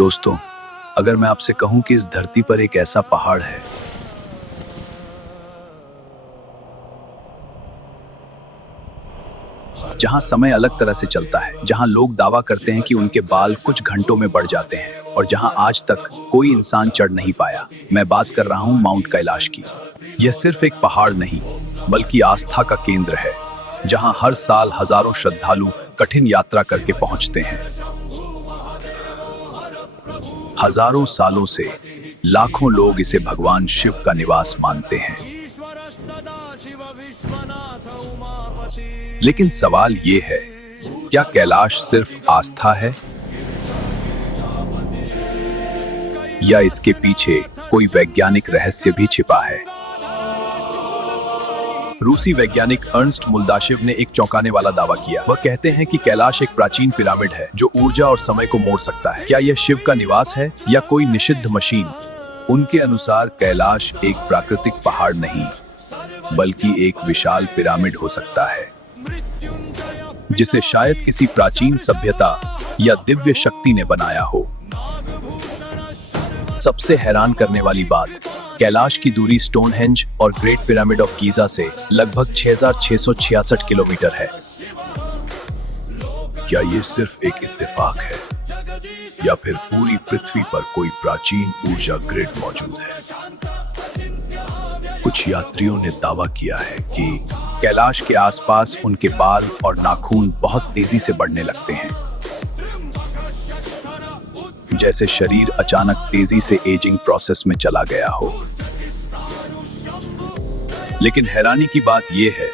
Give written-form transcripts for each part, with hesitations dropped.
दोस्तों, अगर मैं आपसे कहूं कि इस धरती पर एक ऐसा पहाड़ है जहां समय अलग तरह से चलता है, जहां लोग दावा करते हैं कि उनके बाल कुछ घंटों में बढ़ जाते हैं और जहां आज तक कोई इंसान चढ़ नहीं पाया, मैं बात कर रहा हूं माउंट कैलाश की। यह सिर्फ एक पहाड़ नहीं, बल्कि आस्था का केंद्र है, जहां हर साल हजारों श्रद्धालु कठिन यात्रा करके पहुंचते हैं। हजारों सालों से लाखों लोग इसे भगवान शिव का निवास मानते हैं। लेकिन सवाल ये है, क्या कैलाश सिर्फ आस्था है या इसके पीछे कोई वैज्ञानिक रहस्य भी छिपा है? रूसी वैज्ञानिक अर्नस्ट मुल्दाशेव ने एक चौंकाने वाला दावा किया। वह कहते हैं कि कैलाश एक प्राचीन पिरामिड है जो ऊर्जा और समय को मोड़ सकता है। क्या यह शिव का निवास है या कोई निषिद्ध मशीन? उनके अनुसार कैलाश एक प्राकृतिक पहाड़ नहीं, बल्कि एक विशाल पिरामिड हो सकता है, जिसे शायद किसी प्राचीन सभ्यता या दिव्य शक्ति ने बनाया हो। सबसे हैरान करने वाली बात, कैलाश की दूरी स्टोनहेंज और ग्रेट पिरामिड ऑफ गीजा से लगभग 6666 किलोमीटर है। क्या ये सिर्फ एक इत्तेफाक है या फिर पूरी पृथ्वी पर कोई प्राचीन ऊर्जा ग्रिड मौजूद है? कुछ यात्रियों ने दावा किया है कि कैलाश के आसपास उनके बाल और नाखून बहुत तेजी से बढ़ने लगते हैं, जैसे शरीर अचानक तेजी से एजिंग प्रोसेस में चला गया हो। लेकिन हैरानी की बात यह है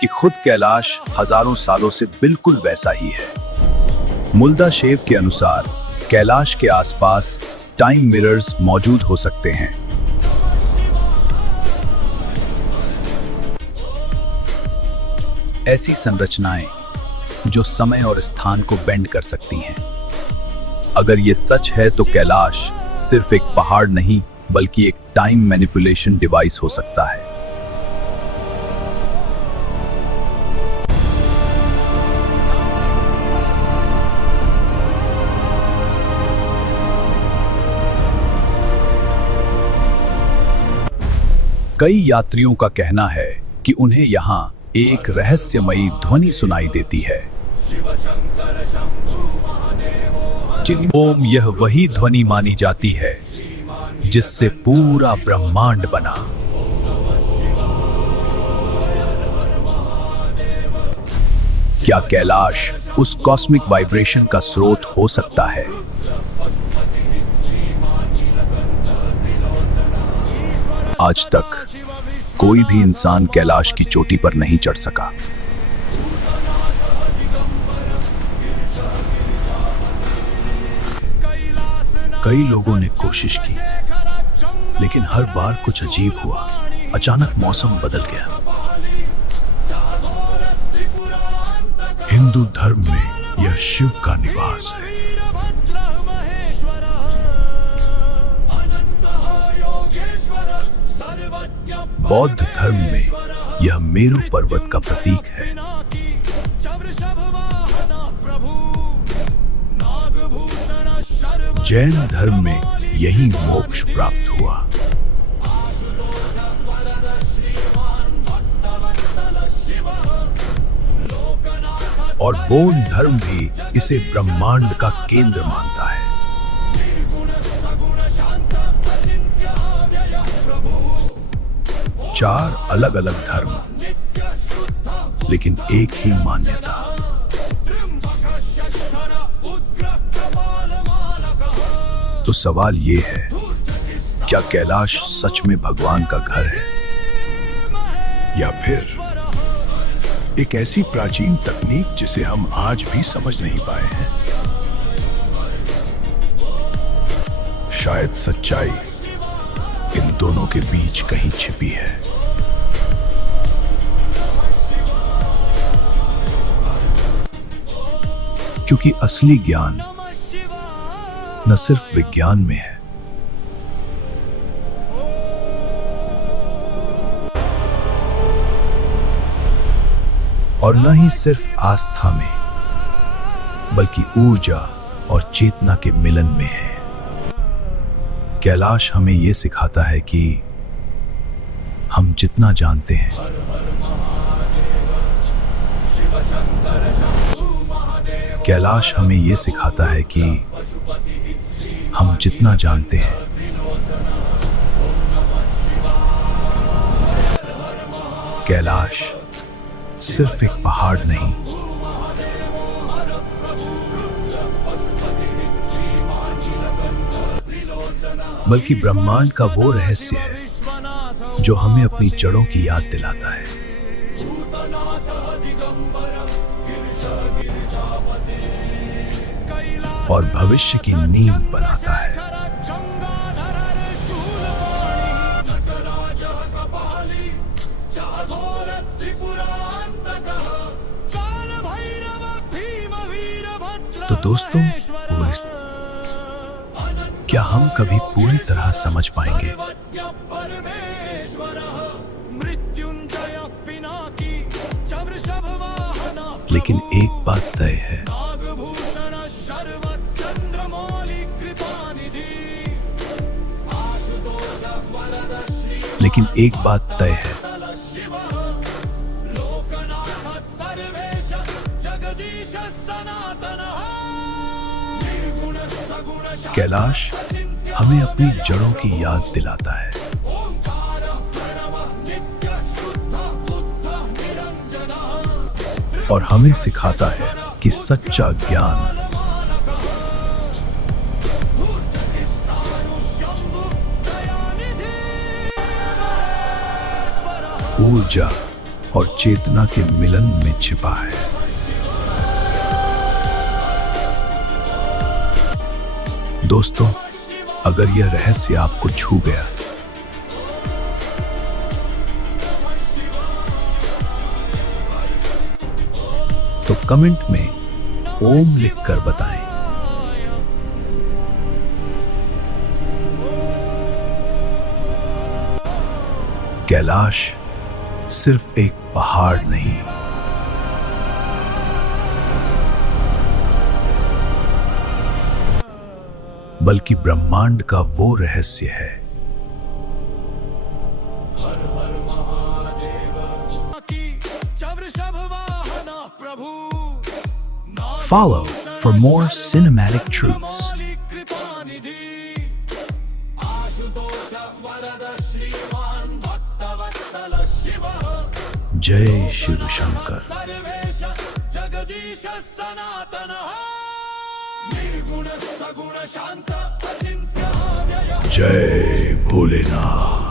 कि खुद कैलाश हजारों सालों से बिल्कुल वैसा ही है। मुल्दाशेव के अनुसार कैलाश के आसपास टाइम मिरर्स मौजूद हो सकते हैं। ऐसी संरचनाएं जो समय और स्थान को बेंड कर सकती हैं। अगर ये सच है तो कैलाश सिर्फ एक पहाड़ नहीं, बल्कि एक टाइम मैनिपुलेशन डिवाइस हो सकता है। कई यात्रियों का कहना है कि उन्हें यहाँ एक रहस्यमयी ध्वनि सुनाई देती है। ओम यह वही ध्वनि मानी जाती है जिससे पूरा ब्रह्मांड बना। क्या कैलाश उस कॉस्मिक वाइब्रेशन का स्रोत हो सकता है? आज तक कोई भी इंसान कैलाश की चोटी पर नहीं चढ़ सका। कई लोगों ने कोशिश की, लेकिन हर बार कुछ अजीब हुआ। अचानक मौसम बदल गया। हिंदू धर्म में यह शिव का निवास है। बौद्ध धर्म में यह मेरु पर्वत का प्रतीक है। जैन धर्म में यही मोक्ष प्राप्त हुआ। और बौद्ध धर्म भी इसे ब्रह्मांड का केंद्र मानता है। चार अलग अलग धर्म, लेकिन एक ही मान्यता। तो सवाल ये है, क्या कैलाश सच में भगवान का घर है या फिर एक ऐसी प्राचीन तकनीक जिसे हम आज भी समझ नहीं पाए हैं? शायद सच्चाई इन दोनों के बीच कहीं छिपी है। क्योंकि असली ज्ञान न सिर्फ विज्ञान में है, और न ही सिर्फ आस्था में, बल्कि ऊर्जा और चेतना के मिलन में है। कैलाश हमें ये सिखाता है कि हम जितना जानते हैं कैलाश हमें ये सिखाता है कि हम जितना जानते हैं कैलाश सिर्फ एक पहाड़ नहीं बल्कि ब्रह्मांड का वो रहस्य है जो हमें अपनी जड़ों की याद दिलाता है। और भविष्य की नींव बनाता है। तो दोस्तों, क्या हम कभी पूरी तरह समझ पाएंगे? लेकिन एक बात तय है, लेकिन एक बात तय है, कैलाश हमें अपनी जड़ों की याद दिलाता है और हमें सिखाता है कि सच्चा ज्ञान ऊर्जा और चेतना के मिलन में छिपा है। दोस्तों, अगर यह रहस्य आपको छू गया तो कमेंट में ओम लिखकर बताएं। कैलाश सिर्फ एक पहाड़ नहीं, बल्कि ब्रह्मांड का वो रहस्य है Follow for more cinematic truths. जय शिव शंकर। जय भोलेनाथ।